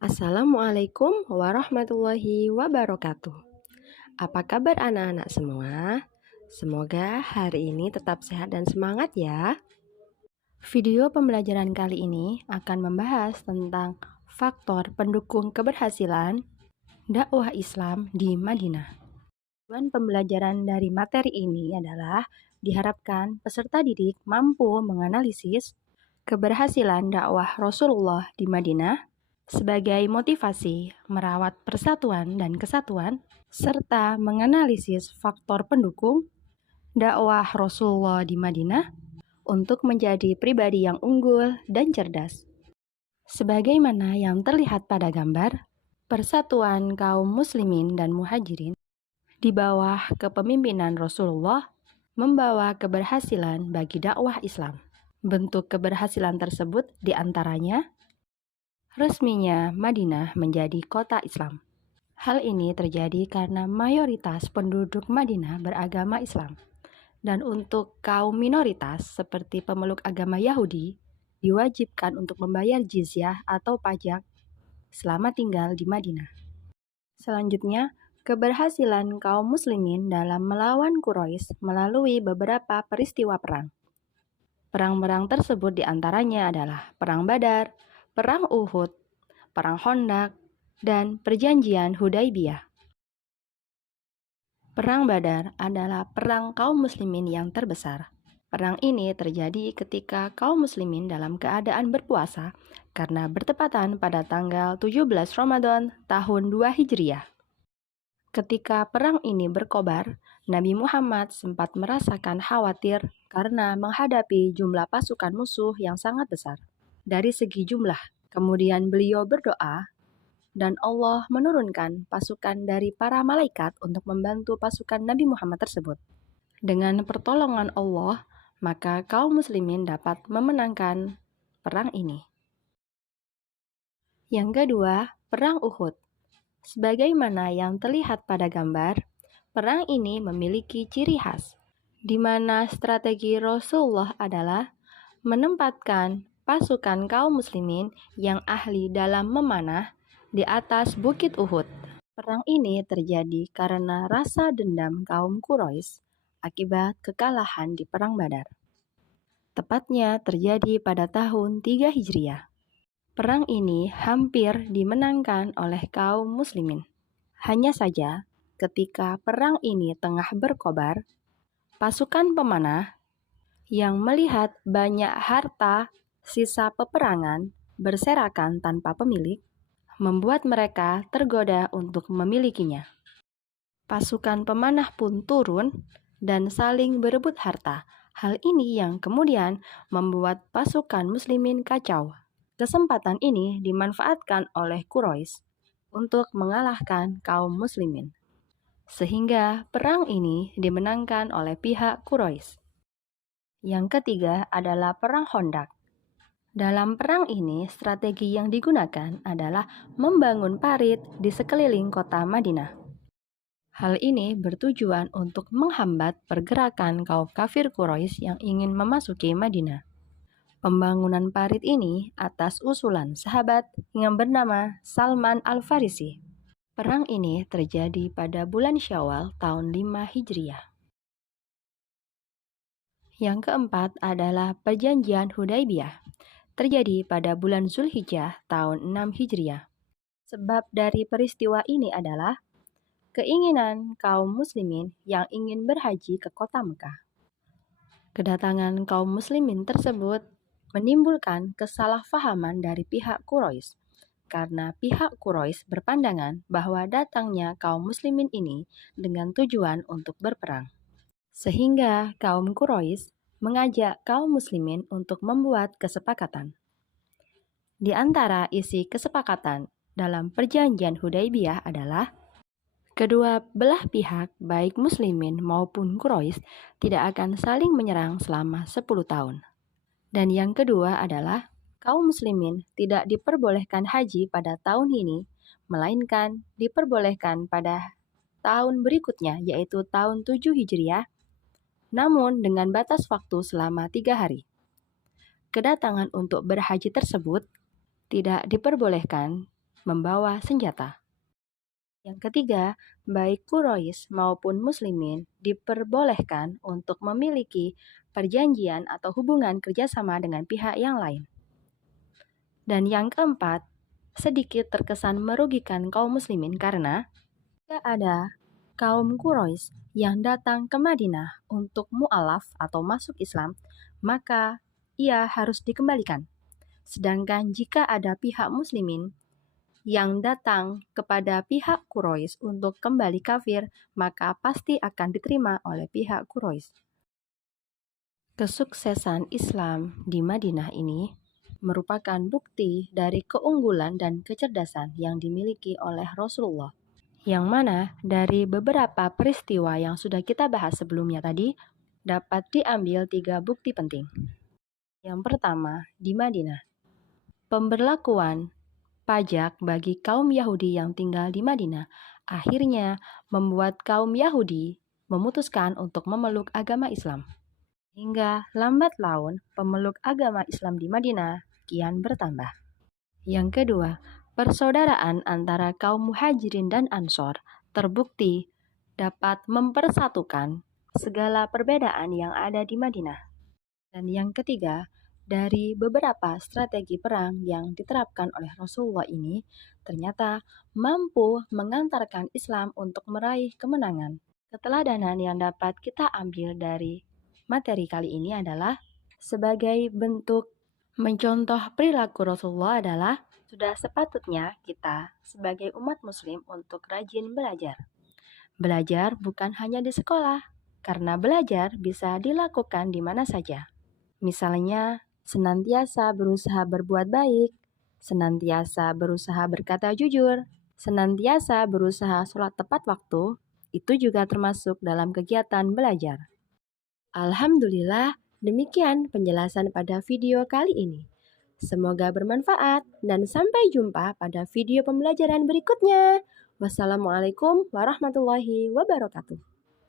Assalamualaikum warahmatullahi wabarakatuh. Apa kabar anak-anak semua? Semoga hari ini tetap sehat dan semangat ya. Video pembelajaran kali ini akan membahas tentang faktor pendukung keberhasilan dakwah Islam di Madinah. Tujuan pembelajaran dari materi ini adalah diharapkan peserta didik mampu menganalisis keberhasilan dakwah Rasulullah di Madinah sebagai motivasi merawat persatuan dan kesatuan, serta menganalisis faktor pendukung dakwah Rasulullah di Madinah untuk menjadi pribadi yang unggul dan cerdas. Sebagaimana yang terlihat pada gambar, persatuan kaum muslimin dan muhajirin di bawah kepemimpinan Rasulullah membawa keberhasilan bagi dakwah Islam. Bentuk keberhasilan tersebut diantaranya resminya Madinah menjadi kota Islam. Hal ini terjadi karena mayoritas penduduk Madinah beragama Islam. Dan untuk kaum minoritas seperti pemeluk agama Yahudi, diwajibkan untuk membayar jizyah atau pajak selama tinggal di Madinah. Selanjutnya, keberhasilan kaum muslimin dalam melawan Quraisy melalui beberapa peristiwa perang. Perang-perang tersebut diantaranya adalah Perang Badar, Perang Uhud, Perang Khandaq, dan Perjanjian Hudaibiyah. Perang Badar adalah perang kaum muslimin yang terbesar. Perang ini terjadi ketika kaum muslimin dalam keadaan berpuasa karena bertepatan pada tanggal 17 Ramadan tahun 2 Hijriah. Ketika perang ini berkobar, Nabi Muhammad sempat merasakan khawatir karena menghadapi jumlah pasukan musuh yang sangat besar. Dari segi jumlah, kemudian beliau berdoa dan Allah menurunkan pasukan dari para malaikat untuk membantu pasukan Nabi Muhammad tersebut. Dengan pertolongan Allah, maka kaum muslimin dapat memenangkan perang ini. Yang kedua, Perang Uhud. Sebagaimana yang terlihat pada gambar, perang ini memiliki ciri khas, di mana strategi Rasulullah adalah menempatkan pasukan kaum muslimin yang ahli dalam memanah di atas Bukit Uhud. Perang ini terjadi karena rasa dendam kaum Quraisy akibat kekalahan di Perang Badar. Tepatnya terjadi pada tahun 3 Hijriah. Perang ini hampir dimenangkan oleh kaum muslimin. Hanya saja, ketika perang ini tengah berkobar, pasukan pemanah yang melihat banyak harta sisa peperangan berserakan tanpa pemilik, membuat mereka tergoda untuk memilikinya. Pasukan pemanah pun turun dan saling berebut harta. Hal ini yang kemudian membuat pasukan muslimin kacau. Kesempatan ini dimanfaatkan oleh Quraisy untuk mengalahkan kaum muslimin. Sehingga perang ini dimenangkan oleh pihak Quraisy. Yang ketiga adalah Perang Khandaq. Dalam perang ini, strategi yang digunakan adalah membangun parit di sekeliling kota Madinah. Hal ini bertujuan untuk menghambat pergerakan kaum kafir Quraisy yang ingin memasuki Madinah. Pembangunan parit ini atas usulan sahabat yang bernama Salman Al-Farisi. Perang ini terjadi pada bulan Syawal tahun 5 Hijriah. Yang keempat adalah Perjanjian Hudaibiyah. Terjadi pada bulan Zulhijjah tahun 6 Hijriah. Sebab dari peristiwa ini adalah keinginan kaum muslimin yang ingin berhaji ke kota Mekah. Kedatangan kaum muslimin tersebut menimbulkan kesalahpahaman dari pihak Quraisy, karena pihak Quraisy berpandangan bahwa datangnya kaum muslimin ini dengan tujuan untuk berperang. Sehingga kaum Quraisy mengajak kaum muslimin untuk membuat kesepakatan. Di antara isi kesepakatan dalam perjanjian Hudaibiyah adalah kedua belah pihak, baik muslimin maupun Quraisy, tidak akan saling menyerang selama 10 tahun. Dan yang kedua adalah kaum muslimin tidak diperbolehkan haji pada tahun ini, melainkan diperbolehkan pada tahun berikutnya, yaitu tahun 7 Hijriah, namun dengan batas waktu selama 3 hari. Kedatangan untuk berhaji tersebut tidak diperbolehkan membawa senjata. Yang ketiga, baik Quraisy maupun Muslimin diperbolehkan untuk memiliki perjanjian atau hubungan kerjasama dengan pihak yang lain. Dan yang keempat, sedikit terkesan merugikan kaum Muslimin karena jika ada kaum Quraisy yang datang ke Madinah untuk mu'alaf atau masuk Islam, maka ia harus dikembalikan. Sedangkan jika ada pihak Muslimin yang datang kepada pihak Quraisy untuk kembali kafir, maka pasti akan diterima oleh pihak Quraisy. Kesuksesan Islam di Madinah ini merupakan bukti dari keunggulan dan kecerdasan yang dimiliki oleh Rasulullah, yang mana dari beberapa peristiwa yang sudah kita bahas sebelumnya tadi, dapat diambil 3 bukti penting. Yang pertama, di Madinah, pemberlakuan pajak bagi kaum Yahudi yang tinggal di Madinah akhirnya membuat kaum Yahudi memutuskan untuk memeluk agama Islam. Hingga lambat laun pemeluk agama Islam di Madinah kian bertambah. Yang kedua, persaudaraan antara kaum Muhajirin dan Ansor terbukti dapat mempersatukan segala perbedaan yang ada di Madinah. Dan yang ketiga, dari beberapa strategi perang yang diterapkan oleh Rasulullah ini, ternyata mampu mengantarkan Islam untuk meraih kemenangan. Keteladanan yang dapat kita ambil dari materi kali ini adalah sebagai bentuk mencontoh perilaku Rasulullah adalah sudah sepatutnya kita sebagai umat muslim untuk rajin belajar. Belajar bukan hanya di sekolah, karena belajar bisa dilakukan di mana saja. Misalnya, senantiasa berusaha berbuat baik, senantiasa berusaha berkata jujur, senantiasa berusaha sholat tepat waktu, itu juga termasuk dalam kegiatan belajar. Alhamdulillah, demikian penjelasan pada video kali ini. Semoga bermanfaat dan sampai jumpa pada video pembelajaran berikutnya. Wassalamualaikum warahmatullahi wabarakatuh.